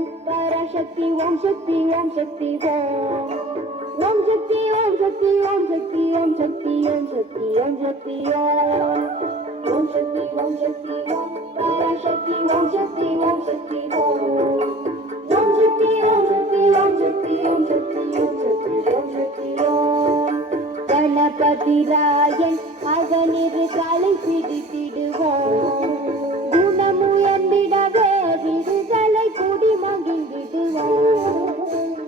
ஓம் பராசக்தி ஓம் சக்தி ஓம் சக்தி ஓம் ஓம் சக்தி ஓம் சக்தி ஓம் சக்தி ஓம் சக்தி ஓம் சக்தி ஓம் சக்தி ஓம் ஓம் சக்தி ஓம் சக்தி ஓம் பராசக்தி ஓம் சக்தி ஓம் சக்தி ஓம் ஓம் சக்தி ஓம் சக்தி ஓம் சக்தி ஓம் சக்தி ஓம் சக்தி ஓம் சக்தி ஓம் கணபதி ராயன் அகனிரு காலை பிடித்திடுவோம் குணமுயர்ந்திடவே விடுதலை குடி மகிழ்ந்திடுவோம்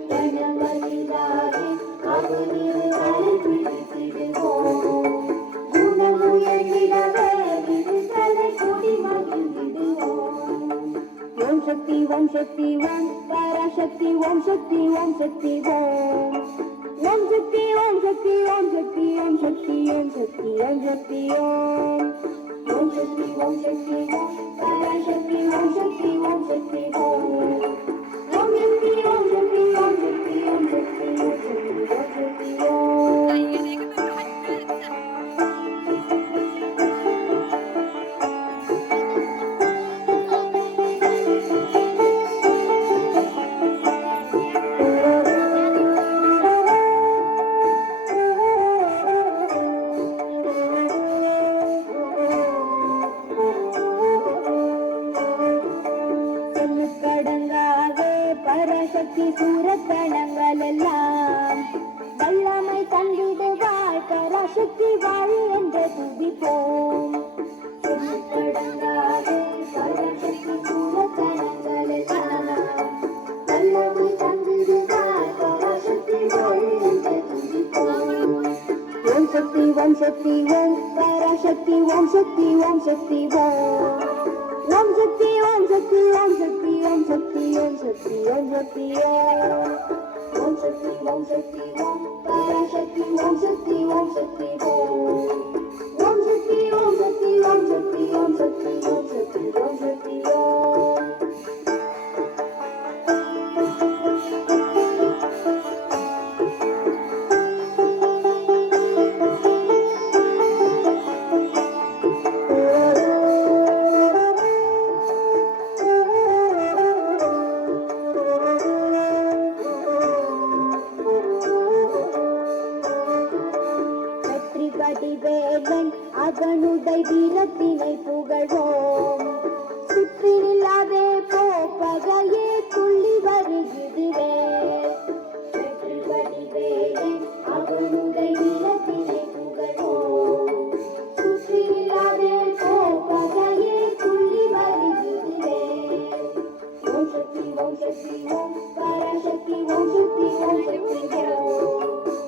கணபதி ராயன் அகனிரு காலை பிடித்திடுவோம் குணமுயர்ந்திடவே விடுதலை குடி மகிழ்ந்திடுவோம் ஓம் சக்தி ஓம் சக்தி ஓம் பராசக்தி ஓம் சக்தி ஓம் சக்தி ஓம் ஓம் சக்தி ஓம் சக்தி ஓம் சக்தி ஓம் சக்தி ஓம் சக்தி ஓம் சக்தி ஓம் ஓம் சக்தி ஓம் சக்தி ஓம் பராசக்தி ஓம் சக்தி ஓம் சக்தி ஓம் ஓம் சக்தி ஓம் சக்தி ஓம் சக்தி ஓம் சக்தி ஓம் சக்தி ஓம் சக்தி ஓம் பராசக்தி சூரக்கணங்கள் எல்லாம் வல்லமை தந்திடுவாள் பராசக்தி வாழ் என்று துதிப்போம் பராசக்தி சூரக்கணங்கள் எல்லாம் வல்லமை தந்திடுவாள் பராசக்தி வாழ் என்று துதிப்போம் ஓம் சக்தி ஓம் சக்தி ஓம் பராசக்தி ஓம் சக்தி ஓம் சக்தி ஓம் ஓம் சக்தி ஓம் சக்தி ஓம் சக்தி ஓம் சக்தி ஓம் சக்தி ஓம் சக்தி ஓம் சக்தி ஓம் சக்தி ஓம் பராசக்தி ஓம் சக்தி ஓம் சக்தி ஓம் சக்தி ஓம் சக்தி ஓம் சக்தி ஓம் சக்தி ஓம் சக்தி ஓம் சக்தி ஓம் வேலன் அதனுடை வீரத்தினை புகழ்வோம் சுற்றில்லாதே போப்பகையே துள்ளி வருகிறே வேலன் அதனுடை வீரத்தினை புகழ்வோம் சுற்றில்லாதே போப்பகையே துள்ளி வருகிறே ஓம் சக்தி ஓம் சக்தி ஓம் பராசக்தி ஓம் சக்தி ஓம் சக்தி ஓம்